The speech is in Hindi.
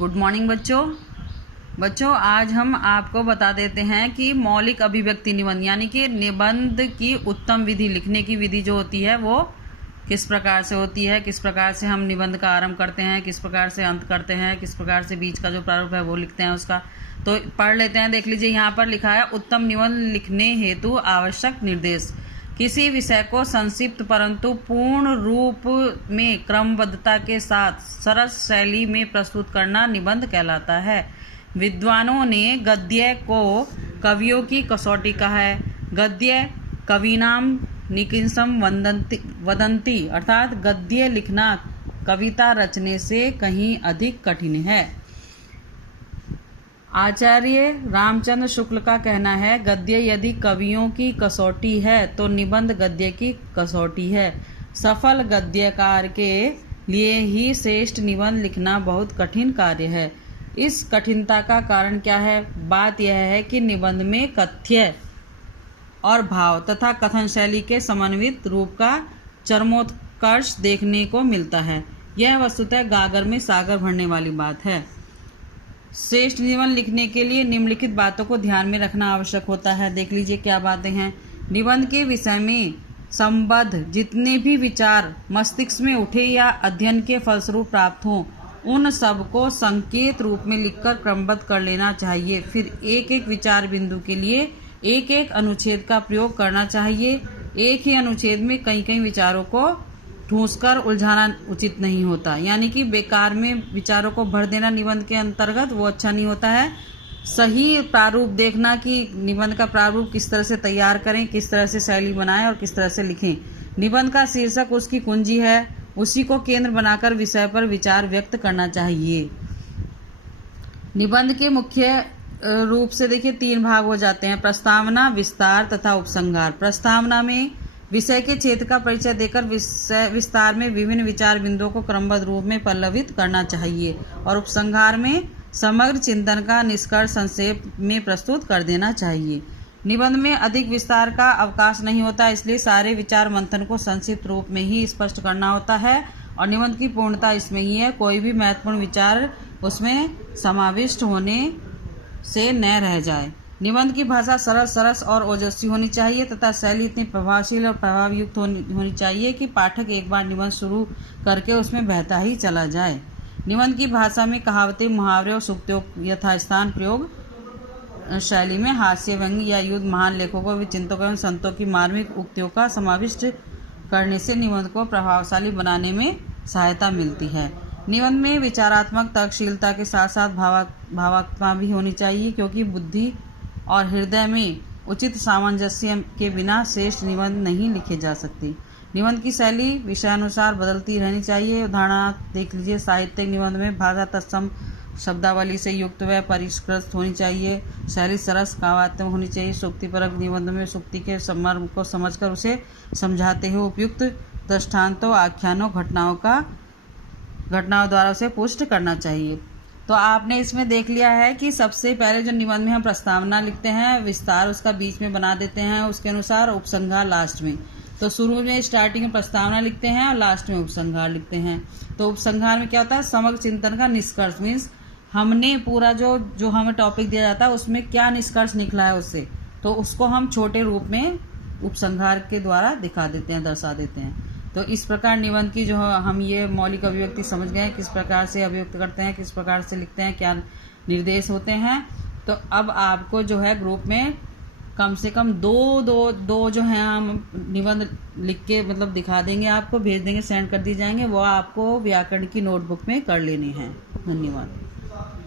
गुड मॉर्निंग बच्चों आज हम आपको बता देते हैं कि मौलिक अभिव्यक्ति निबंध यानी कि निबंध की उत्तम विधि, लिखने की विधि जो होती है वो किस प्रकार से होती है, किस प्रकार से हम निबंध का आरंभ करते हैं, किस प्रकार से अंत करते हैं, किस प्रकार से बीच का जो प्रारूप है वो लिखते हैं उसका। तो पढ़ लेते हैं। देख लीजिए, यहाँ पर लिखा है उत्तम निबंध लिखने हेतु आवश्यक निर्देश। किसी विषय को संक्षिप्त परंतु पूर्ण रूप में क्रमबद्धता के साथ सरस शैली में प्रस्तुत करना निबंध कहलाता है। विद्वानों ने गद्य को कवियों की कसौटी कहा है। गद्य कवीनाम निकिंसम वदंती, अर्थात गद्य लिखना कविता रचने से कहीं अधिक कठिन है। आचार्य रामचंद्र शुक्ल का कहना है, गद्य यदि कवियों की कसौटी है तो निबंध गद्य की कसौटी है। सफल गद्यकार के लिए ही श्रेष्ठ निबंध लिखना बहुत कठिन कार्य है। इस कठिनता का कारण क्या है? बात यह है कि निबंध में कथ्य और भाव तथा कथन शैली के समन्वित रूप का चरमोत्कर्ष देखने को मिलता है। यह वस्तुतः गागर में सागर भरने वाली बात है। श्रेष्ठ निबंध लिखने के लिए निम्नलिखित बातों को ध्यान में रखना आवश्यक होता है। देख लीजिए क्या बातें हैं। निबंध के विषय में संबद्ध जितने भी विचार मस्तिष्क में उठे या अध्ययन के फलस्वरूप प्राप्त हों, उन सब को संकेत रूप में लिखकर क्रमबद्ध कर लेना चाहिए। फिर एक एक विचार बिंदु के लिए एक एक अनुच्छेद का प्रयोग करना चाहिए। एक ही अनुच्छेद में कई कई विचारों को ठूंसकर उलझाना उचित नहीं होता, यानी कि बेकार में विचारों को भर देना निबंध के अंतर्गत वो अच्छा नहीं होता है। सही प्रारूप देखना कि निबंध का प्रारूप किस तरह से तैयार करें, किस तरह से शैली बनाएं और किस तरह से लिखें। निबंध का शीर्षक उसकी कुंजी है, उसी को केंद्र बनाकर विषय पर विचार व्यक्त करना चाहिए। निबंध के मुख्य रूप से देखिए 3 भाग हो जाते हैं: प्रस्तावना, विस्तार तथा उपसंहार। प्रस्तावना में विषय के क्षेत्र का परिचय देकर विस्तार में विभिन्न विचार बिंदुओं को क्रमबद्ध रूप में पल्लवित करना चाहिए और उपसंहार में समग्र चिंतन का निष्कर्ष संक्षेप में प्रस्तुत कर देना चाहिए। निबंध में अधिक विस्तार का अवकाश नहीं होता, इसलिए सारे विचार मंथन को संक्षिप्त रूप में ही स्पष्ट करना होता है और निबंध की पूर्णता इसमें ही है। कोई भी महत्वपूर्ण विचार उसमें समाविष्ट होने से न रह जाए। निबंध की भाषा सरल, सरस और ओजस्वी होनी चाहिए तथा शैली इतनी प्रभावशील और प्रभावयुक्त होनी चाहिए कि पाठक एक बार निबंध शुरू करके उसमें बहता ही चला जाए। निबंध की भाषा में कहावतें, मुहावरे और सूक्तियों यथास्थान प्रयोग शैली में हास्य, व्यंग्य या युद्ध, महान लेखकों व चिंतकों एवं संतों की मार्मिक उक्तियों का समाविष्ट करने से निबंध को प्रभावशाली बनाने में सहायता मिलती है। निबंध में विचारात्मक तर्कशीलता के साथ साथ भावात्मकता भी होनी चाहिए, क्योंकि बुद्धि और हृदय में उचित सामंजस्य के बिना श्रेष्ठ निबंध नहीं लिखे जा सकते। निबंध की शैली विषयानुसार बदलती रहनी चाहिए। उदाहरणार्थ देख लीजिए, साहित्यिक निबंध में भाषा तत्सम शब्दावली से युक्त व परिष्कृत होनी चाहिए। शैली सरस काव्यात्मक होनी चाहिए। सूक्तिपरक निबंध में सूक्ति के मर्म को समझकर उसे समझाते हुए उपयुक्त दृष्टांतों, आख्यानों, घटनाओं द्वारा उसे पुष्ट करना चाहिए। तो आपने इसमें देख लिया है कि सबसे पहले जो निबंध में हम प्रस्तावना लिखते हैं, विस्तार उसका बीच में बना देते हैं उसके अनुसार, उपसंहार लास्ट में। तो शुरू में स्टार्टिंग में प्रस्तावना लिखते हैं और लास्ट में उपसंहार लिखते हैं। तो उपसंहार में क्या होता है? समग्र चिंतन का निष्कर्ष, मीन्स हमने पूरा जो हमें टॉपिक दिया जाता है उसमें क्या निष्कर्ष निकला है उससे, तो उसको हम छोटे रूप में उपसंहार के द्वारा दिखा देते हैं, दर्शा देते हैं। तो इस प्रकार निबंध की जो हम ये मौलिक अभिव्यक्ति समझ गए, किस प्रकार से अभिव्यक्त करते हैं, किस प्रकार से लिखते हैं, क्या निर्देश होते हैं। तो अब आपको जो है ग्रुप में कम से कम दो जो है हम निबंध लिख के मतलब दिखा देंगे, आपको भेज देंगे, सेंड कर दी जाएंगे, वो आपको व्याकरण की नोटबुक में कर लेने हैं। धन्यवाद।